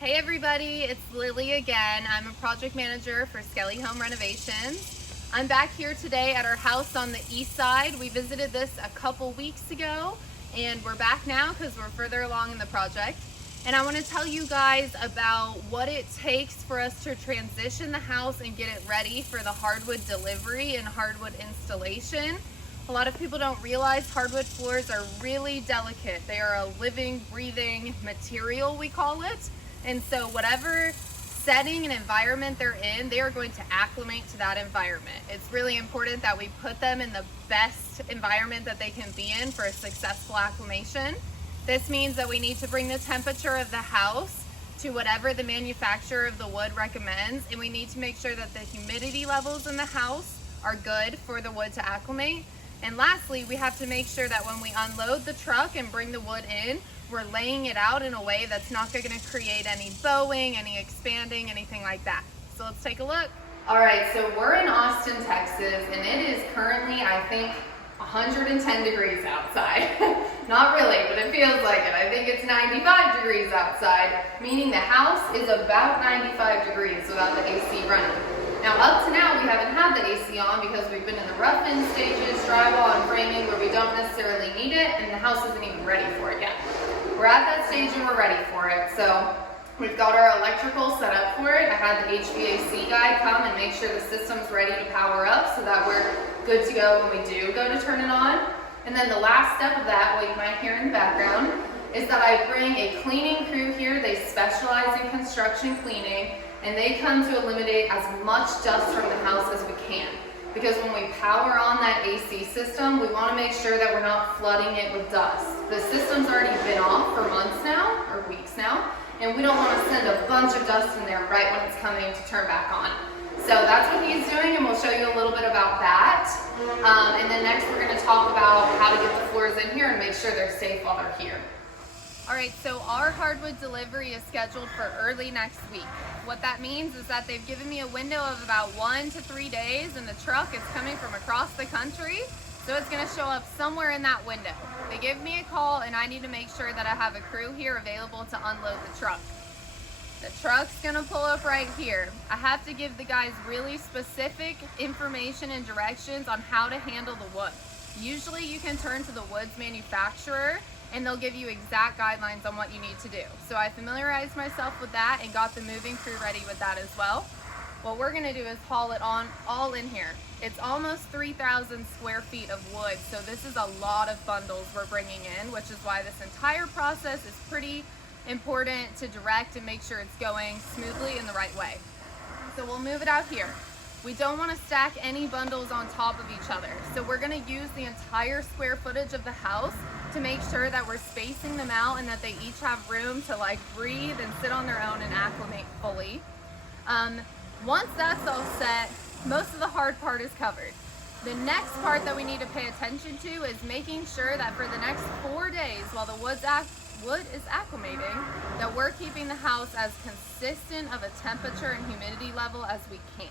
Hey everybody, it's Lily again. I'm a project manager for Skelly Home Renovations. I'm back here today at our house on the east side. We visited this a couple weeks ago and we're back now because we're further along in the project. And I want to tell you guys about what it takes for us to transition the house and get it ready for the hardwood delivery and hardwood installation. A lot of people don't realize hardwood floors are really delicate. They are a living, breathing material, we call it. And so whatever setting and environment they're in, they are going to acclimate to that environment. It's really important that we put them in the best environment that they can be in for a successful acclimation. This means that we need to bring the temperature of the house to whatever the manufacturer of the wood recommends, and we need to make sure that the humidity levels in the house are good for the wood to acclimate. And lastly, we have to make sure that when we unload the truck and bring the wood in, we're laying it out in a way that's not going to create any bowing, any expanding, anything like that. So let's take a look. All right, so we're in Austin, Texas, and it is currently, I think, 110 degrees outside. Not really, but it feels like it. I think it's 95 degrees outside, meaning the house is about 95 degrees without the AC running. Now, up to now, we haven't had the AC on because we've been in the rough-in stages, drywall and framing, where we don't necessarily need it, and the house isn't even ready for it yet. We're at that stage and we're ready for it. So we've got our electrical set up for it. I had the HVAC guy come and make sure the system's ready to power up so that we're good to go when we do go to turn it on. And then the last step of that, what you might hear in the background, is that I bring a cleaning crew here. They specialize in construction cleaning, and they come to eliminate as much dust from the house as we can. Because when we power on that AC system, we want to make sure that we're not flooding it with dust. The system's already been off for months now, or weeks now, and we don't want to send a bunch of dust in there right when it's coming to turn back on. So that's what he's doing, and we'll show you a little bit about that. And then next we're going to talk about how to get the floors in here and make sure they're safe while they're here. All right, so our hardwood delivery is scheduled for early next week. What that means is that they've given me a window of about 1 to 3 days, and the truck is coming from across the country, so it's gonna show up somewhere in that window. They give me a call, and I need to make sure that I have a crew here available to unload the truck. The truck's gonna pull up right here. I have to give the guys really specific information and directions on how to handle the wood. Usually you can turn to the woods manufacturer and they'll give you exact guidelines on what you need to do. So I familiarized myself with that and got the moving crew ready with that as well. What we're gonna do is haul it on all in here. It's almost 3,000 square feet of wood, so this is a lot of bundles we're bringing in, which is why this entire process is pretty important to direct and make sure it's going smoothly in the right way. So we'll move it out here. We don't want to stack any bundles on top of each other. So we're going to use the entire square footage of the house to make sure that we're spacing them out and that they each have room to like breathe and sit on their own and acclimate fully. Once that's all set, most of the hard part is covered. The next part that we need to pay attention to is making sure that for the next 4 days while the wood is acclimating, that we're keeping the house as consistent of a temperature and humidity level as we can.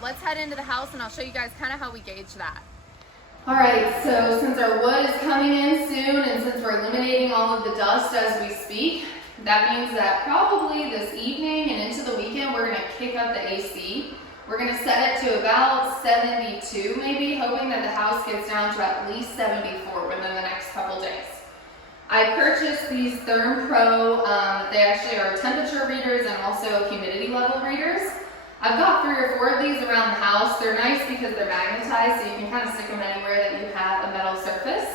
Let's head into the house and I'll show you guys kind of how we gauge that. All right, so since our wood is coming in soon and since we're eliminating all of the dust as we speak, that means that probably this evening and into the weekend, we're gonna kick up the AC. We're gonna set it to about 72 maybe, hoping that the house gets down to at least 74 within the next couple days. I purchased these Therm Pro. They actually are temperature readers and also humidity level readers. I've got 3 or 4 of these around the house. They're nice because they're magnetized, so you can kind of stick them anywhere that you have a metal surface.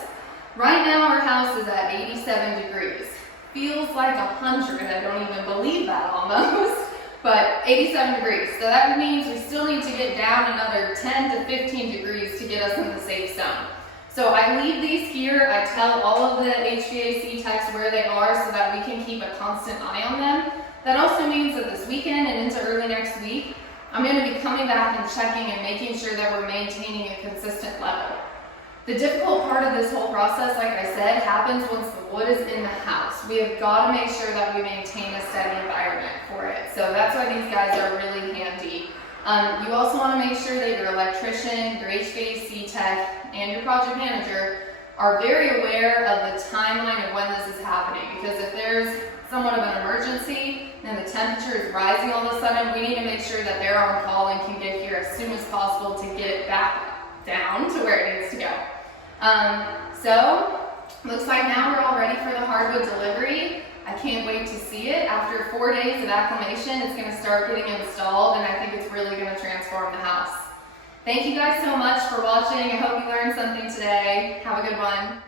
Right now our house is at 87 degrees. Feels like 100, I don't even believe that almost, but 87 degrees. So that means we still need to get down another 10 to 15 degrees to get us in the safe zone. So I leave these here. I tell all of the HVAC techs where they are so that we can keep a constant eye on them. That also means that this weekend and into early next week, I'm going to be coming back and checking and making sure that we're maintaining a consistent level. The difficult part of this whole process, like I said, happens once the wood is in the house. We have got to make sure that we maintain a steady environment for it. So that's why these guys are really handy. You also want to make sure that your electrician, your HVAC tech, and your project manager are very aware of the timeline of when this is happening. Because if there's somewhat of an emergency, temperature is rising all of a sudden, we need to make sure that they're on call and can get here as soon as possible to get it back down to where it needs to go. So, looks like now we're all ready for the hardwood delivery. I can't wait to see it. After 4 days of acclimation, it's going to start getting installed, and I think it's really going to transform the house. Thank you guys so much for watching. I hope you learned something today. Have a good one.